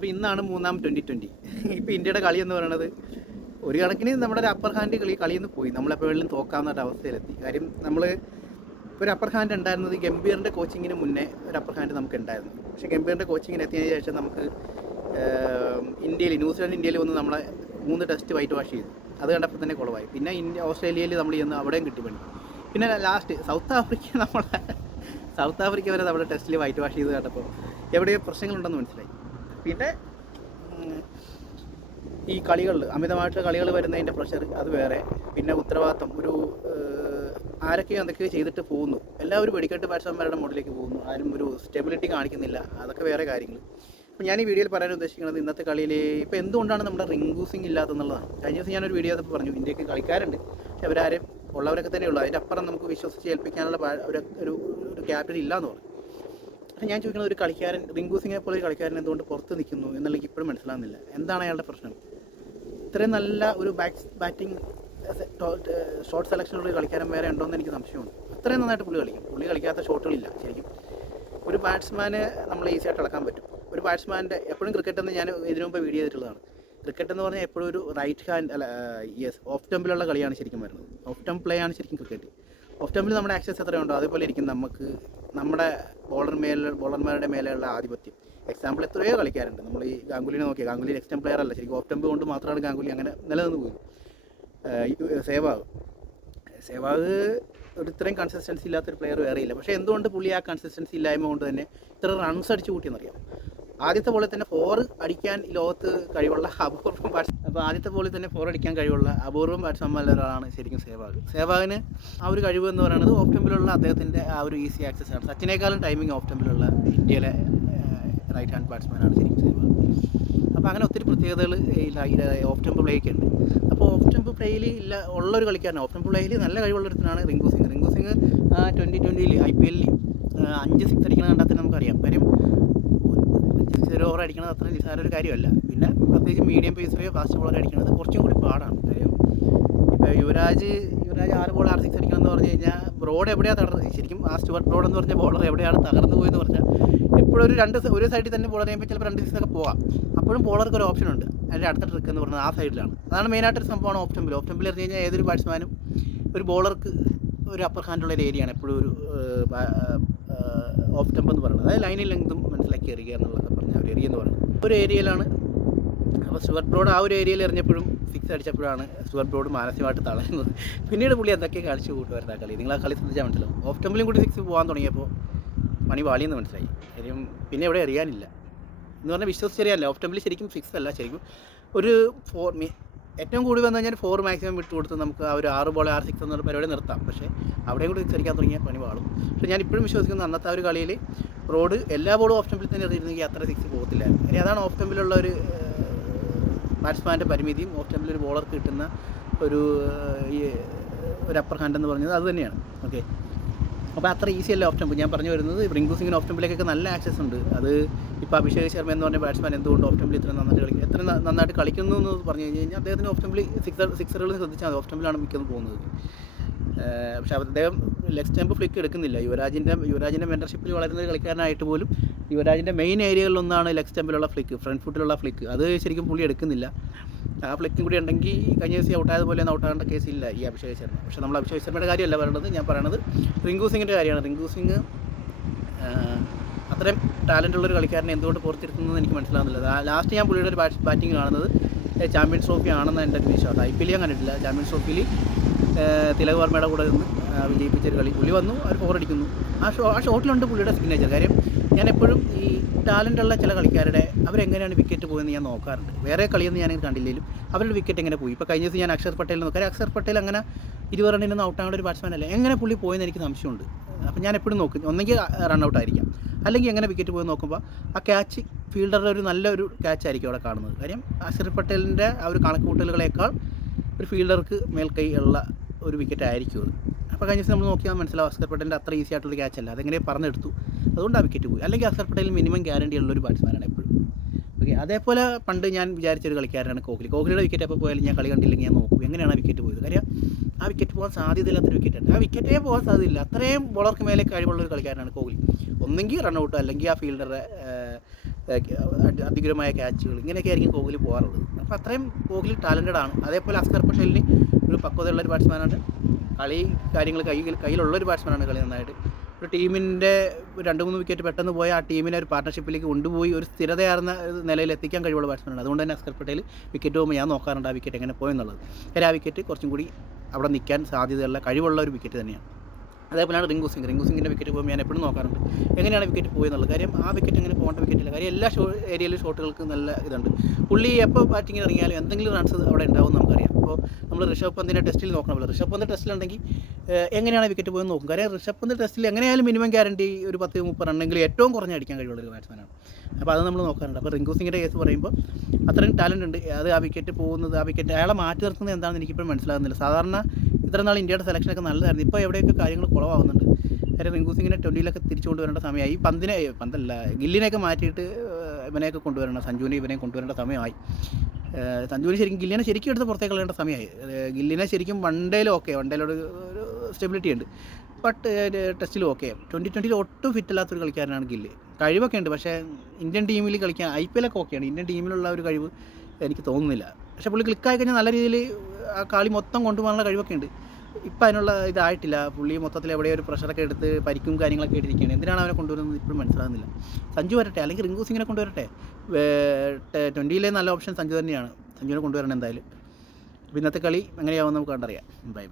അപ്പോൾ ഇന്നാണ് മൂന്നാം 2020. ഇപ്പോൾ ഇന്ത്യയുടെ കളി എന്ന് പറയുന്നത് ഒരു കണക്കിന് നമ്മുടെ ഒരു അപ്പർ ഹാൻഡ് കളിയിൽ നിന്ന് പോയി. നമ്മളെപ്പോഴും തോക്കാവുന്ന അവസ്ഥയിലെത്തി. കാര്യം നമ്മൾ ഒരു അപ്പർ ഹാൻഡ് ഉണ്ടായിരുന്നത് ഗംഭീറിൻ്റെ കോച്ചിങ്ങിന് മുന്നേ ഒരു അപ്പർ ഹാൻഡ് നമുക്ക് ഉണ്ടായിരുന്നു. പക്ഷേ ഗംഭീറിൻ്റെ കോച്ചിങ്ങിന് എത്തിയതിന് ശേഷം നമുക്ക് ന്യൂസിലാൻഡ് വന്ന് നമ്മളെ 3 ടെസ്റ്റ് വൈറ്റ് വാഷ് ചെയ്തു. അത് കണ്ടപ്പോൾ തന്നെ കുളമായി. പിന്നെ ഓസ്ട്രേലിയയിൽ നമ്മൾ ചെന്ന് അവിടെയും കിട്ടി പണി. പിന്നെ ലാസ്റ്റ് സൗത്ത് ആഫ്രിക്ക വരെ നമ്മുടെ ടെസ്റ്റിൽ വൈറ്റ് വാഷ് ചെയ്ത് കണ്ടപ്പോൾ എവിടെയോ പ്രശ്നങ്ങളുണ്ടെന്ന് മനസ്സിലായി. പിന്നെ ഈ അമിതമായിട്ടുള്ള കളികൾ വരുന്നതിൻ്റെ പ്രഷർ അത് വേറെ. പിന്നെ ഉത്തരവാദിത്തം ആരൊക്കെയോ എന്തൊക്കെയോ ചെയ്തിട്ട് പോകുന്നു. എല്ലാവരും വെടിക്കെട്ട് ബാറ്റ്സ്മാൻമാരുടെ മോഡിലേക്ക് പോകുന്നു. ആരും ഒരു സ്റ്റെബിലിറ്റി കാണിക്കുന്നില്ല. അതൊക്കെ വേറെ കാര്യങ്ങൾ. അപ്പോൾ ഞാൻ ഈ വീഡിയോയിൽ പറയാൻ ഉദ്ദേശിക്കുന്നത് ഇന്നത്തെ കളിയിൽ ഇപ്പോൾ എന്തുകൊണ്ടാണ് നമ്മുടെ റിങ്കു സിംഗ് ഇല്ലാത്തതെന്നുള്ളതാണ്. കഴിഞ്ഞ ദിവസം ഞാനൊരു വീഡിയോ അത് പറഞ്ഞു. ഇന്ത്യക്ക് കളിക്കാരുണ്ട്, പക്ഷെ അവരാരും ഉള്ളവരൊക്കെ തന്നെ ഉള്ളൂ. അതിൻ്റെ അപ്പുറം നമുക്ക് വിശ്വസിച്ച് ഏൽപ്പിക്കാനുള്ള ഒരു ക്യാപ്റ്റൻ ഇല്ലയെന്ന് പറഞ്ഞു. അപ്പോൾ ഞാൻ ചോദിക്കുന്നത്, ഒരു കളിക്കാരൻ റിങ്കു സിംഗിനെ പോലെ ഒരു കളിക്കാരൻ എന്തുകൊണ്ട് പുറത്ത് നിൽക്കുന്നു എന്നുള്ളത് ഇപ്പോഴും മനസ്സിലാകുന്നില്ല. എന്താണ് അയാളുടെ പ്രശ്നം? ഇത്രയും നല്ല ഒരു ബാറ്റിംഗ് ഷോട്ട് സെലക്ഷനുള്ള ഒരു കളിക്കാരൻ വേറെ ഉണ്ടോയെന്ന് എനിക്ക് സംശയമുണ്ട്. അത്രയും നന്നായിട്ട് പുള്ളി കളിക്കാത്ത ഷോട്ടുകളില്ല. ശരിക്കും ഒരു ബാറ്റ്സ്മാനെ നമ്മൾ ഈസി ആയിട്ട് ഇളക്കാൻ പറ്റും. ഒരു ബാറ്റ്സ്മാൻ്റെ എപ്പോഴും ക്രിക്കറ്റ് എന്ന് ഞാൻ ഇതിനു മുമ്പ് വീഡിയോ ചെയ്തിട്ടുള്ളതാണ്. ക്രിക്കറ്റ് എന്ന് പറഞ്ഞാൽ എപ്പോഴും ഒരു റൈറ്റ് ഹാൻഡ് ഓഫ് ടെമ്പിലുള്ള കളിയാണ് ശരിക്കും വരുന്നത്. ഓഫ് ടെമ്പ് പ്ലേ ആണ് ശരിക്കും ക്രിക്കറ്റ്. ഓഫ് ടെമ്പിൽ നമ്മുടെ ആക്സസ് എത്രയുണ്ടോ അതേപോലെ ഇരിക്കും നമുക്ക് നമ്മുടെ ബോളർമാരുടെ മേലെയുള്ള ആധിപത്യം. എക്സാമ്പിൾ എത്രയോ കളിക്കാറുണ്ട്. നമ്മൾ ഈ ഗാംഗുലിനെ നോക്കിയാൽ ഗാംഗുലി എക്സ്റ്റം പ്ലെയർ അല്ല, ശരിക്കും ഓഫ് ടെമ്പ് കൊണ്ട് മാത്രമാണ് ഗാംഗുലി അങ്ങനെ നിലനിന്ന് പോയി. സേവാഗ് ഒരു ഇത്രയും കൺസിസ്റ്റൻസി ഇല്ലാത്തൊരു പ്ലെയർ വേറെ ഇല്ല. പക്ഷേ എന്തുകൊണ്ട് പുള്ളി ആ കൺസിസ്റ്റൻസി ഇല്ലായ്മ കൊണ്ട് തന്നെ ഇത്ര റൺസ് അടിച്ചു കൂട്ടിയെന്നറിയാം. ആദ്യത്തെ ബോളിൽ തന്നെ 4 അടിക്കാൻ ഈ ലോകത്ത് കഴിവുള്ള അപൂർവം ബാറ്റ്സ്മാൻമാരിൽ ഒരാളാണ് ശരിക്കും സേവാഗിന് ആ ഒരു കഴിവ് എന്ന് പറയുന്നത് ഓഫ് ടെമ്പിലുള്ള അദ്ദേഹത്തിൻ്റെ ആ ഒരു ഈസി ആക്സസ് ആണ്. സച്ചിനേക്കാളും ടൈമിങ് ഓഫ് ടെമ്പിലുള്ള ഇന്ത്യയിലെ റൈറ്റ് ഹാൻഡ് ബാറ്റ്സ്മാനാണ് ശരിക്കും സേവാഗ്. അപ്പോൾ അങ്ങനെ ഒത്തിരി പ്രത്യേകതകൾ ഈ ഓഫ് ടെമ്പ് പ്ലേക്ക് ഉണ്ട്. അപ്പോൾ ഓഫ് ടെമ്പ് പ്ലേയിൽ ഉള്ളൊരു കളിക്കാരനാണ്. ഓഫ് ടെമ്പ് പ്ലേയിൽ നല്ല കഴിവുള്ളൊരുത്തനാണ് റിങ്കു സിംഗ്. 2020 IPL 5 6 അടിക്കണ കണ്ടാൽ തന്നെ നമുക്കറിയാം. കാര്യം 6 ഓവർ അടിക്കണത് അത്ര നിസ്സാരൊരു കാര്യമല്ല. പിന്നെ പ്രത്യേകിച്ച് മീഡിയം പേസറോ ഫാസ്റ്റ് ബോളർ അടിക്കുന്നത് കുറച്ചും കൂടി പാടാണ്. കാര്യം ഇപ്പോൾ യുവരാജ് 6 ബോൾ 6 6 അടിക്കണം എന്ന് പറഞ്ഞു കഴിഞ്ഞാൽ ബ്രോഡ് എവിടെയാണ് തകർന്നത്? ശരിക്കും ആ സ്റ്റുവർട്ട് ബ്രോഡ് എന്ന് പറഞ്ഞ ബോളർ എവിടെയാണ് തകർന്നു പോയെന്ന് പറഞ്ഞാൽ എപ്പോഴും ഒരു സൈഡിൽ തന്നെ ബോളർ ചെയ്യുമ്പോൾ ചിലപ്പോൾ 2 സിക്സൊക്കെ പോകാം. അപ്പോഴും ബോളർക്ക് ഒരു ഓപ്ഷൻ ഉണ്ട്. അതിൻ്റെ അടുത്ത ട്രിക്ക് എന്ന് പറഞ്ഞാൽ ആ സൈഡിലാണ്. അതാണ് മെയിനായിട്ടൊരു സംഭവമാണ് ഓഫ് ടെമ്പിൽ എറിഞ്ഞ് കഴിഞ്ഞാൽ ഏതൊരു ബാറ്റ്സ്മാനും ഒരു ബോളർക്ക് ഒരു അപ്പർ ഹാൻഡുള്ള ഒരു ഏരിയയാണ് എപ്പോഴും ഒരു ഓഫ് ടെമ്പ് എന്ന് പറയുന്നത്. അതായത് ലൈനിൽ ലെങ്തും മനസ്സിലാക്കി എറിയുക എന്നുള്ളതൊക്കെ പറഞ്ഞാൽ ഒരു ഏരിയ എന്ന് പറയുന്നത് ഒരു ഏരിയയിലാണ്. അപ്പോൾ സ്റ്റുവർട്ട് ബ്രോഡ് ആ ഒരു ഏരിയയിൽ എറിഞ്ഞപ്പോഴും 6 അടിച്ചപ്പോഴാണ് സ്റ്റുവർട്ട് ബ്രോഡ് മാനസികമായിട്ട് തളരുന്നത്. പിന്നീട് പുള്ളി എന്തൊക്കെ കാണിച്ചു കൂട്ടുമായിരുന്നു ആ കളി. നിങ്ങൾ ആ കളി ശ്രദ്ധിച്ചാൽ മനസ്സിലാവും. ഓഫ് ടെമ്പിലും കൂടി 6 പോകാൻ തുടങ്ങിയപ്പോൾ പണി പാളിയെന്ന് മനസ്സിലായി. കാര്യം പിന്നെ എവിടെ എറിയാനില്ല എന്ന് പറഞ്ഞാൽ വിശ്വസിച്ചറിയാനില്ല. ഓഫ് ടെമ്പിൽ ശരിക്കും 6 അല്ല, ശരിക്കും ഒരു 4 ഏറ്റവും കൂടി വന്നു കഴിഞ്ഞാൽ 4 മാക്സിമം വിട്ട് കൊടുത്ത് നമുക്ക് ആ ഒരു 6 ബോൾ 6 6 എന്നുള്ള പരിപാടി നിർത്താം. പക്ഷേ അവിടെയും കൂടി 6 അടിക്കാൻ തുടങ്ങിയാൽ പണി പാളും. പക്ഷേ ഞാൻ ഇപ്പോഴും വിശ്വസിക്കുന്നു അന്നത്തെ ആ ഒരു കളിയിൽ റോഡ് എല്ലാ ബോളും ഓഫ് ടെമ്പിൽ തന്നെ എറിയിരുന്നെങ്കിൽ അത്ര 6 പോകത്തില്ലായിരുന്നു. ഇനി അതാണ് ഓഫ് ടെമ്പിലുള്ള ഒരു ബാറ്റ്സ്മാൻ്റെ പരിമിതിയും ഓഫ് ടെമ്പിൽ ഒരു ബോളർക്ക് കിട്ടുന്ന ഒരു അപ്പർ ഹാൻഡ് എന്ന് പറഞ്ഞത് അത് തന്നെയാണ്. ഓക്കെ, അപ്പോൾ അത്ര ഈസി അല്ല ഓഫ് ടെമ്പ്. ഞാൻ പറഞ്ഞു വരുന്നത് റിങ്കു സിംഗിന് ഓഫ് ടെമ്പിലേക്കൊക്കെ നല്ല ആക്സസ് ഉണ്ട്. അത് ഇപ്പോൾ അഭിഷേക് ശർമ്മ എന്ന് പറഞ്ഞ ബാറ്റ്സ്മാൻ എന്തുകൊണ്ട് ഓഫ് ടെമ്പിൽ എത്ര നന്നായിട്ട് കളിക്കുന്നു എന്ന് പറഞ്ഞു കഴിഞ്ഞാൽ അദ്ദേഹത്തിന് ഓഫ് ടെമ്പിൽ സിക്സറുകൾ ശ്രദ്ധിച്ചാൽ മതി. ഓഫ് ടെമ്പിലാണ് മിക്കതും പോകുന്നത്. പക്ഷേ അദ്ദേഹം ലെഗ് സ്റ്റംപ് ഫ്ലിക്ക് എടുക്കുന്നില്ല. യുവരാജിൻ്റെ മെൻറ്റർഷിപ്പിൽ വളരുന്ന ഒരു കളിക്കാരനായിട്ട് പോലും യുവരാജിൻ്റെ മെയിൻ ഏരിയകളിലൊന്നാണ് ലെഗ് സ്റ്റംപിലുള്ള ഫ്രണ്ട് ഫുട്ടിലുള്ള ഫ്ലിക്ക്. അത് ശരിക്കും പുള്ളി എടുക്കുന്നില്ല. ആ ഫ്ലിക്കും കൂടി ഉണ്ടെങ്കിൽ കഴിഞ്ഞ ദിവസം ഔട്ടായതുപോലെ ഒന്നും ഔട്ടാകേണ്ട കേസില്ല ഈ അഭിഷേക് ശർമ്മ. പക്ഷേ നമ്മൾ അഭിഷേക് ശർമ്മയുടെ കാര്യമല്ല പറയുന്നത്, ഞാൻ പറയുന്നത് റിങ്കു സിംഗിൻ്റെ കാര്യമാണ്. റിങ്കു സിംഗ് അത്രയും ടാലൻ്റ് ഉള്ളൊരു കളിക്കാരനെ എന്തുകൊണ്ട് പുറത്തിരുത്തുന്നത് എനിക്ക് മനസ്സിലാകുന്നില്ല. ലാസ്റ്റ് ഞാൻ പുള്ളിയുടെ ഒരു ബാറ്റിംഗ് കാണുന്നത് ചാമ്പ്യൻസ് ട്രോഫി ആണെന്ന് എൻ്റെ ഒരു വിശ്വാസം. IPL ഞാൻ കണ്ടിട്ടില്ല. ചാമ്പ്യൻസ് ട്രോഫിയിൽ തിലക് വർമ്മയുടെ കൂടെ നിന്ന് വിജയിപ്പിച്ചൊരു കളി. പുള്ളി വന്നു, അവർ 4 അടിക്കുന്നു. ആ ഷോട്ടിലുണ്ട് പുള്ളിയുടെ സിഗ്നേച്ചർ. കാര്യം ഞാൻ എപ്പോഴും ഈ ടാലൻ്റുള്ള ചില കളിക്കാരുടെ അവരെങ്ങനെയാണ് വിക്കറ്റ് പോയെന്ന് ഞാൻ നോക്കാറുണ്ട്. വേറെ കളിയൊന്നും ഞാൻ കണ്ടില്ലെങ്കിലും അവരുടെ വിക്കറ്റ് എങ്ങനെ പോയി. ഇപ്പോൾ കഴിഞ്ഞ ദിവസം ഞാൻ അക്ഷർ പട്ടേൽ നോക്കാം. അക്ഷർ പട്ടേൽ അങ്ങനെ 20 റണ്ണിനൊന്നും ഔട്ടാകേണ്ട ഒരു ബാറ്റ്സ്മാൻ അല്ല. എങ്ങനെ പുള്ളി പോയെന്ന് എനിക്ക് സംശയമുണ്ട്. അപ്പോൾ ഞാൻ എപ്പോഴും നോക്കും, ഒന്നെങ്കിൽ റൺ ഔട്ടായിരിക്കാം, അല്ലെങ്കിൽ എങ്ങനെ വിക്കറ്റ് പോയി നോക്കുമ്പോൾ ആ ക്യാച്ച് ഫീൽഡറുടെ ഒരു നല്ലൊരു ക്യാച്ചായിരിക്കും അവിടെ കാണുന്നത്. കാര്യം അക്ഷർ പട്ടേലിൻ്റെ ആ ഒരു കണക്കുകൂട്ടലുകളേക്കാൾ ഒരു ഫീൽഡർക്ക് മേൽക്കൈ ഉള്ള ഒരു വിക്കറ്റ് ആയിരിക്കും അത്. അപ്പോൾ കഴിഞ്ഞ ദിവസം നമ്മൾ നോക്കിയാൽ മനസ്സിലാവും അക്ഷർ പട്ടേലിൻ്റെ അത്ര ഈസി ആയിട്ടുള്ള ക്യാച്ചല്ല. അതെങ്ങനെ പറഞ്ഞെടുത്തു, അതുകൊണ്ട് ആ വിക്കറ്റ് പോയി. അല്ലെങ്കിൽ അക്ഷർ പട്ടേൽ മിനിമം ഗ്യാരണ്ടി ഉള്ളൊരു ബാറ്റ്സ്മാനാണ് എപ്പോഴും. ഓക്കെ, അതേപോലെ പണ്ട് ഞാൻ വിചാരിച്ചൊരു കളിക്കാരനാണ് കോഹ്ലിയുടെ വിക്കറ്റ് എപ്പോൾ പോയാലും ഞാൻ കളി കണ്ടില്ലെങ്കിൽ ഞാൻ നോക്കും എങ്ങനെയാണ് ആ വിക്കറ്റ് പോയത്. കാര്യം ആ വിക്കറ്റ് പോകാൻ സാധ്യതയില്ലാത്തൊരു വിക്കറ്റാണ്. ആ വിക്കറ്റേ പോകാൻ സാധ്യതയില്ല. അത്രയും ബോളർക്ക് മേലെ കഴിവുള്ളൊരു കളിക്കാരനാണ് കോഹ്ലി. ഒന്നെങ്കിൽ റൺ ഔട്ട്, അല്ലെങ്കിൽ ആ ഫീൽഡറെ അധികരമായ ക്യാച്ചുകൾ, ഇങ്ങനെയൊക്കെ ആയിരിക്കും കോഹ്ലി പോകാറുള്ളത്. അപ്പോൾ അത്രയും കോഹ്ലി ടാലൻറ്റഡ് ആണ്. അതേപോലെ അസ്കർ പട്ടേലിന് ഒരു പക്വതയുള്ളൊരു ബാറ്റ്സ്മാനാണ്, കാര്യങ്ങൾ കയ്യിലുള്ളൊരു ബാറ്റ്സ്മാനാണ്. കളി നന്നായിട്ട് ഒരു ടീമിൻ്റെ 2-3 വിക്കറ്റ് പെട്ടെന്ന് പോയ ആ ടീമിനെ ഒരു പാർട്ട്ണർഷിപ്പിലേക്ക് കൊണ്ടുപോയി ഒരു സ്ഥിരതയാർന്ന നിലയിൽ എത്തിക്കാൻ കഴിവുള്ള ബാറ്റ്സ്മാനാണ്. അതുകൊണ്ട് തന്നെ അസ്കർ പട്ടേൽ വിക്കറ്റ് പോകുമ്പോൾ ഞാൻ നോക്കാറുണ്ട് ആ വിക്കറ്റ് എങ്ങനെ പോയെന്നുള്ളത്. കാര്യം ആ വിക്കറ്റ് കുറച്ചും കൂടി അവിടെ നിൽക്കാൻ സാധ്യതയുള്ള കഴിവുള്ള ഒരു വിക്കറ്റ് തന്നെയാണ്. അതേപോലെയാണ് റിങ്കു സിംഗിൻ്റെ വിക്കറ്റ് പോകുമ്പോൾ ഞാൻ എപ്പോഴും നോക്കാറുണ്ട് എങ്ങനെയാണ് വിക്കറ്റ് പോയെന്നുള്ളത്. കാര്യം ആ വിക്കറ്റ് എങ്ങനെ പോകേണ്ട വിക്കറ്റില്ല. കാര്യം എല്ലാ ഏരിയയിലും ഷോട്ടുകൾക്ക് നല്ല ഇതുണ്ട്. പുള്ളി എപ്പോൾ ബാറ്റിങ്ങിന് ഇറങ്ങിയാലും എന്തെങ്കിലും റൺസ് അവിടെ ഉണ്ടാവും നമുക്കറിയാം. അപ്പോൾ നമ്മൾ ഋഷഭ് പന്തിൻ്റെ ടെസ്റ്റിൽ നോക്കണമല്ലോ. ഋഷഭ് പന്ത് ടെസ്റ്റിലുണ്ടെങ്കിൽ എങ്ങനെയാണ് വിക്കറ്റ് പോയെന്ന് നോക്കും. കാര്യം ഋഷഭ് പന്ത് ടെസ്റ്റിൽ എങ്ങനെയായാലും മിനിമം ഗ്യാരണ്ടി ഒരു 10-30 റണ്ണെങ്കിലും ഏറ്റവും കുറഞ്ഞ് അടിക്കാൻ കഴിവുള്ള ഒരു ബാറ്റ്സ്മാനാണ്. അപ്പോൾ അത് നമ്മൾ നോക്കാറുണ്ട്. അപ്പോൾ റിങ്കു സിംഗിൻ്റെ കേസ് പറയുമ്പോൾ അത്രയും ടാലൻ്റ് ഉണ്ട്. അത് ആ വിക്കറ്റ് പോകുന്നത്, ആ വിക്കറ്റ് അയാളെ മാറ്റി നിർത്തുന്നത് എന്താണെന്ന് എനിക്കിപ്പോഴും മനസ്സിലാകുന്നില്ല. സാധാരണ ഇത്ര നാൾ ഇന്ത്യയുടെ സെലക്ഷനൊക്കെ നല്ലതായിരുന്നു. ഇപ്പോൾ എവിടെയൊക്കെ കാര്യങ്ങൾ കുളവാകുന്നുണ്ട്. കാര്യം റിങ്കു സിംഗിനെ 20-ലൊക്കെ തിരിച്ചു കൊണ്ടുവരേണ്ട സമയമായി. പന്തല്ല ഗില്ലിനെയൊക്കെ മാറ്റിയിട്ട് ഇവനെയൊക്കെ കൊണ്ടുവരണം, ഇവനെ കൊണ്ടുവരേണ്ട സമയമായി. സഞ്ജുവിനെ ഗില്ലിനെ ശരിക്കും എടുത്ത് പുറത്തേക്ക് കളയേണ്ട സമയമായി. ഗില്ലിനെ ശരിക്കും വൺഡേയിലും ഒരു സ്റ്റെബിലിറ്റി ഉണ്ട്. But ടെസ്റ്റിലും okay. 2020 ഒട്ടും ഫിറ്റല്ലാത്തൊരു കളിക്കാരനാണ് ഗില്ല്. കഴിവൊക്കെ ഉണ്ട്, പക്ഷേ ഇന്ത്യൻ ടീമിൽ കളിക്കാൻ IPL ഒക്കെ ഓക്കെയാണ്. ഇന്ത്യൻ ടീമിലുള്ള ഒരു കഴിവ് എനിക്ക് തോന്നുന്നില്ല. പക്ഷേ പുള്ളി ക്ലിക്കായി കഴിഞ്ഞാൽ നല്ല രീതിയിൽ ആ കളി മൊത്തം കൊണ്ടുപോകാനുള്ള കഴിവൊക്കെ ഉണ്ട്. ഇപ്പം അതിനുള്ള ഇതായിട്ടില്ല. പുള്ളി മൊത്തത്തിൽ എവിടെയോ ഒരു പ്രഷറൊക്കെ എടുത്ത് പരിക്കും കാര്യങ്ങളൊക്കെ ഇട്ടിരിക്കുകയാണ്. എന്തിനാണ് അവനെ കൊണ്ടുവരുന്നത് ഇപ്പോഴും മനസ്സിലാകുന്നില്ല. സഞ്ജു വരട്ടെ, അല്ലെങ്കിൽ റിങ്കു സിംഗിനെ കൊണ്ടുവരട്ടെ. 20-ലെ നല്ല ഓപ്ഷൻ സഞ്ജു തന്നെയാണ്. സഞ്ജുവിനെ കൊണ്ടുവരണം എന്തായാലും. അപ്പോൾ ഇന്നത്തെ കളി എങ്ങനെയാവുമെന്ന് നമുക്ക് കണ്ടറിയാം. ബൈ.